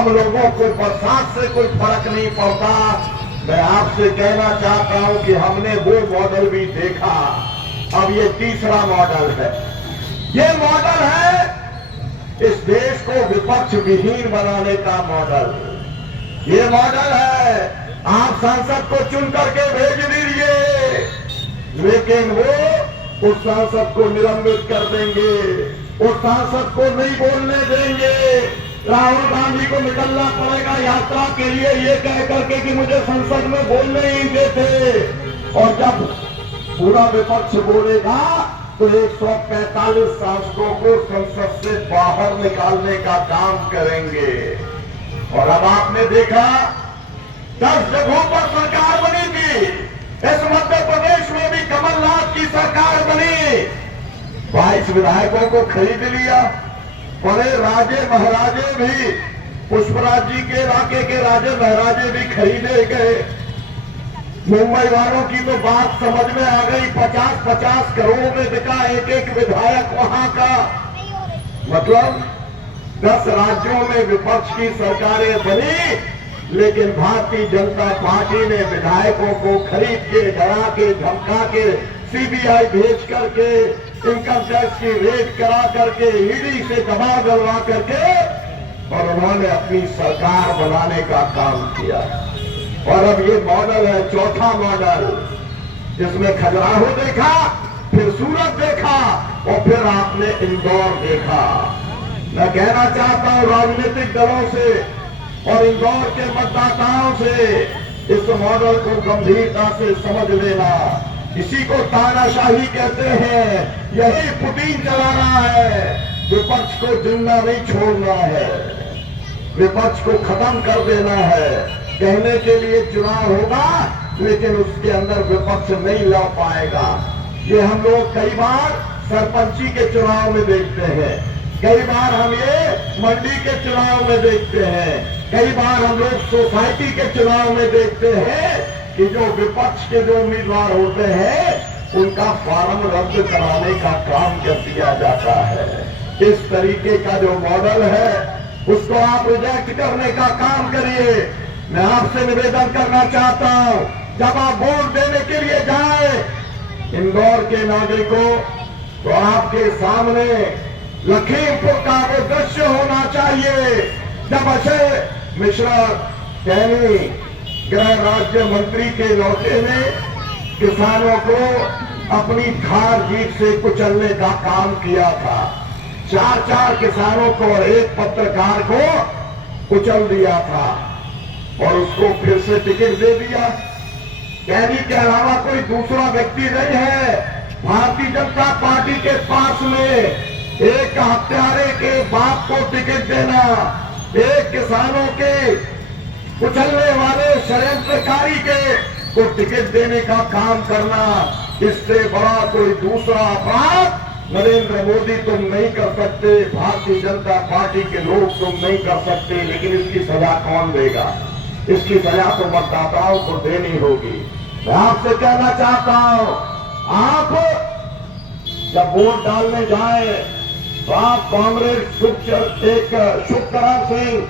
हम लोगों को बरसात से कोई फर्क नहीं पड़ता। मैं आपसे कहना चाहता हूं कि हमने वो मॉडल भी देखा, अब ये तीसरा मॉडल है। ये मॉडल है इस देश को विपक्ष विहीन बनाने का मॉडल। ये मॉडल है आप सांसद को चुन करके भेज दीजिए, लेकिन वो उस सांसद को निलंबित कर देंगे, उस सांसद को नहीं बोलने देंगे। राहुल गांधी को निकलना पड़ेगा यात्रा के लिए ये कह करके कि मुझे संसद में बोलने ही देते, और जब पूरा विपक्ष बोलेगा तो 145 सांसदों को संसद से बाहर निकालने का काम करेंगे। और अब आपने देखा 10 जगहों पर सरकार बनी थी, इस मध्य प्रदेश में भी कमलनाथ की सरकार बनी, 22 विधायकों को खरीद लिया। बड़े राजे महाराजे भी, पुष्पराज जी के इलाके के राजे महाराजे भी खरीदे गए। मुंबई वालों की तो बात समझ में आ गई, 50-50 करोड़ में बिका एक एक विधायक वहां का। मतलब 10 राज्यों में विपक्ष की सरकारें बनी, लेकिन भारतीय जनता पार्टी ने विधायकों को खरीद के, डरा के, धमका के, सीबीआई भेज करके, इनकम टैक्स की रेड करा करके, ईडी से दबाव डलवा करके, और उन्होंने अपनी सरकार बनाने का काम किया। और अब ये मॉडल है चौथा मॉडल, जिसमें खजुराहो देखा, फिर सूरत देखा, और फिर आपने इंदौर देखा। मैं कहना चाहता हूं राजनीतिक दलों से और इंदौर के मतदाताओं से, इस मॉडल को गंभीरता से समझ लेना। इसी को तानाशाही कहते हैं, यही पुतिन चला रहा है। विपक्ष को जिंदा नहीं छोड़ना है, विपक्ष को खत्म कर देना है। कहने के लिए चुनाव होगा, लेकिन उसके अंदर विपक्ष नहीं ला पाएगा। ये हम लोग कई बार सरपंची के चुनाव में देखते हैं, कई बार हम ये मंडी के चुनाव में देखते हैं, कई बार हम लोग सोसाइटी के चुनाव में देखते हैं कि जो विपक्ष के जो उम्मीदवार होते हैं उनका फॉर्म रद्द कराने का काम कर दिया जाता है। इस तरीके का जो मॉडल है उसको आप रिजेक्ट करने का काम करिए। मैं आपसे निवेदन करना चाहता हूं, जब आप वोट देने के लिए जाए इंदौर के नागरिकों, तो आपके सामने लखीमपुर का वो दृश्य होना चाहिए जब अजय मिश्रा कहनी गृह राज्य मंत्री के लौटे में किसानों को अपनी धार जीप से कुचलने का काम किया था। 4 किसानों को और एक पत्रकार को कुचल दिया था, और उसको फिर से टिकट दे दिया। कहनी के अलावा कोई दूसरा व्यक्ति नहीं है भारतीय जनता पार्टी के पास में एक हत्यारे के बाप को टिकट देना, एक किसानों के कुचलने वाले षड्यंत्रकारी के को टिकट देने का काम करना। इससे बड़ा कोई दूसरा अपराध नरेंद्र मोदी तुम नहीं कर सकते, भारतीय जनता पार्टी के लोग तुम नहीं कर सकते। लेकिन इसकी सजा कौन देगा? इसकी सजा तो मतदाताओं को देनी होगी। मैं आपसे कहना चाहता हूं, आप जब वोट डालने जाए तो आप कांग्रेस शुभकरण सिंह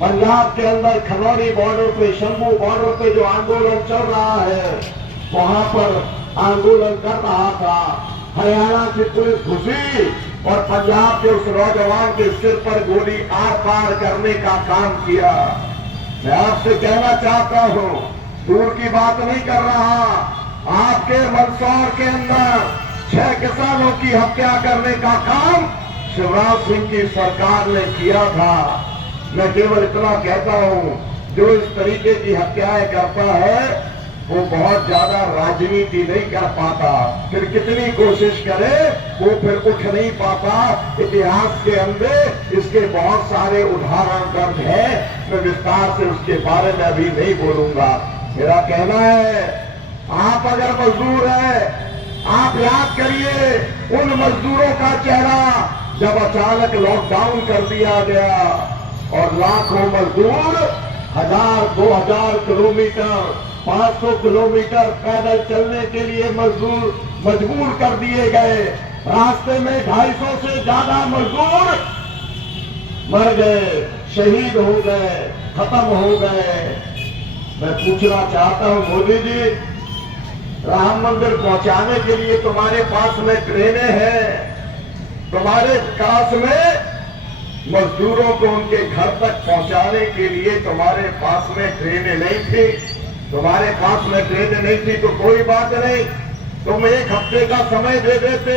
पंजाब के अंदर खनौरी बॉर्डर पे, शंभू बॉर्डर पे जो आंदोलन चल रहा है वहां पर आंदोलन कर रहा था। हरियाणा की पुलिस घुसी और पंजाब के उस नौजवान के सिर पर गोली आर पार करने का काम किया। मैं आपसे कहना चाहता हूं, दूर की बात नहीं कर रहा, आपके मंदसौर के अंदर 6 किसानों की हत्या करने का काम शिवराज सिंह की सरकार ने किया था। मैं केवल इतना कहता हूं, जो इस तरीके की हत्याएं करता है वो बहुत ज्यादा राजनीति नहीं कर पाता, फिर कितनी कोशिश करे वो फिर उठ नहीं पाता। इतिहास के अंदर इसके बहुत सारे उदाहरण दर्ज है, मैं विस्तार से उसके बारे में अभी नहीं बोलूंगा। मेरा कहना है, आप अगर मजदूर है, आप याद करिए उन मजदूरों का चेहरा जब अचानक लॉकडाउन कर दिया गया और लाखों मजदूर 1000-2000 किलोमीटर 500 किलोमीटर पैदल चलने के लिए मजबूर कर दिए गए। रास्ते में 250 से ज्यादा मजदूर मर गए। शहीद हो गए, खत्म हो गए। मैं पूछना चाहता हूं मोदी जी, राम मंदिर पहुंचाने के लिए तुम्हारे पास में ट्रेनें हैं, तुम्हारे पास में मजदूरों को उनके घर तक पहुंचाने के लिए तुम्हारे पास में ट्रेनें नहीं थी, तुम्हारे पास में ट्रेनें नहीं थी तो कोई बात नहीं, तुम एक हफ्ते का समय दे देते,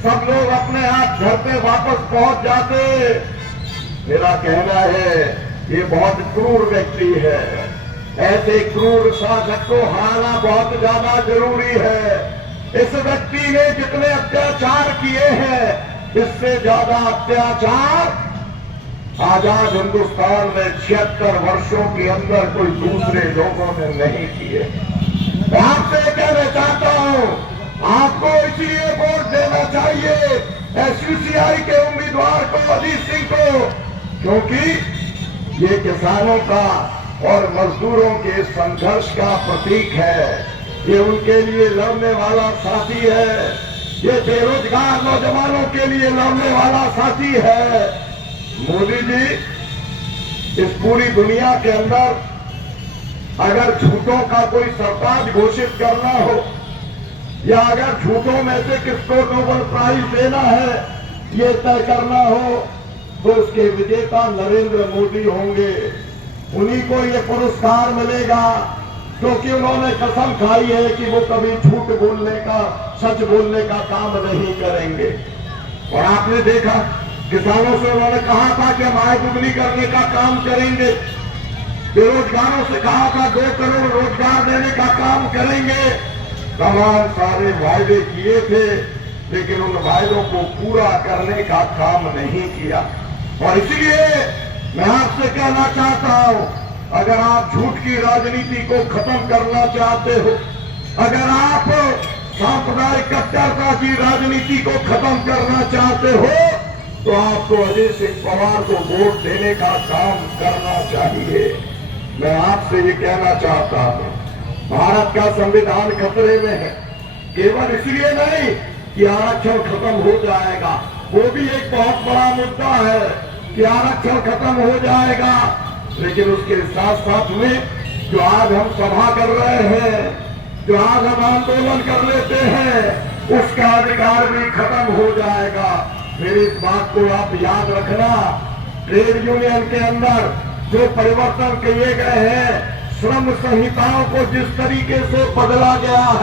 सब लोग अपने आप घर पे वापस पहुंच जाते। मेरा कहना है ये बहुत क्रूर व्यक्ति है, ऐसे क्रूर शासक को हराना बहुत ज्यादा जरूरी है। इस व्यक्ति ने जितने अत्याचार किए हैं, इससे ज्यादा अत्याचार आजाद हिंदुस्तान में 76 वर्षों के अंदर कोई दूसरे लोगों ने नहीं किए। मैं आपसे कहना चाहता हूं, आपको इसलिए वोट देना चाहिए एसयूसीआई के उम्मीदवार को, अजीत सिंह को, क्योंकि ये किसानों का और मजदूरों के संघर्ष का प्रतीक है। ये उनके लिए लड़ने वाला साथी है, ये बेरोजगार नौजवानों के लिए लड़ने वाला साथी है। मोदी जी, इस पूरी दुनिया के अंदर अगर झूठों का कोई सरताज घोषित करना हो या अगर झूठों में से किसको नोबेल प्राइज देना है, ये तय करना हो, तो उसके विजेता नरेंद्र मोदी होंगे। उन्हीं को ये पुरस्कार मिलेगा, क्योंकि उन्होंने कसम खाई है कि वो कभी झूठ बोलने का, सच बोलने का काम नहीं करेंगे। और आपने देखा, किसानों से उन्होंने कहा था कि हम आय दुगनी करने का काम करेंगे, बेरोजगारों से कहा था 2 करोड़ रोजगार देने का काम करेंगे। तमाम सारे वायदे किए थे, लेकिन उन वायदों को पूरा करने का काम नहीं किया। और इसलिए मैं आपसे कहना चाहता हूं, अगर आप झूठ की राजनीति को खत्म करना चाहते हो, अगर आप सांप्रदायिक कट्टरता की राजनीति को खत्म करना चाहते हो, तो आपको अजय सिंह पवार को वोट देने का काम करना चाहिए। मैं आपसे ये कहना चाहता हूं, भारत का संविधान खतरे में है, केवल इसलिए नहीं कि आरक्षण खत्म हो जाएगा, वो भी एक बहुत बड़ा मुद्दा है कि आरक्षण खत्म हो जाएगा, लेकिन उसके साथ साथ में जो आज हम सभा कर रहे हैं, जो आज हम आंदोलन कर लेते हैं, उसका अधिकार भी खत्म हो जाएगा। मेरी इस बात को आप याद रखना। ट्रेड यूनियन के अंदर जो परिवर्तन किए गए हैं, श्रम संहिताओं को जिस तरीके से बदला गया है,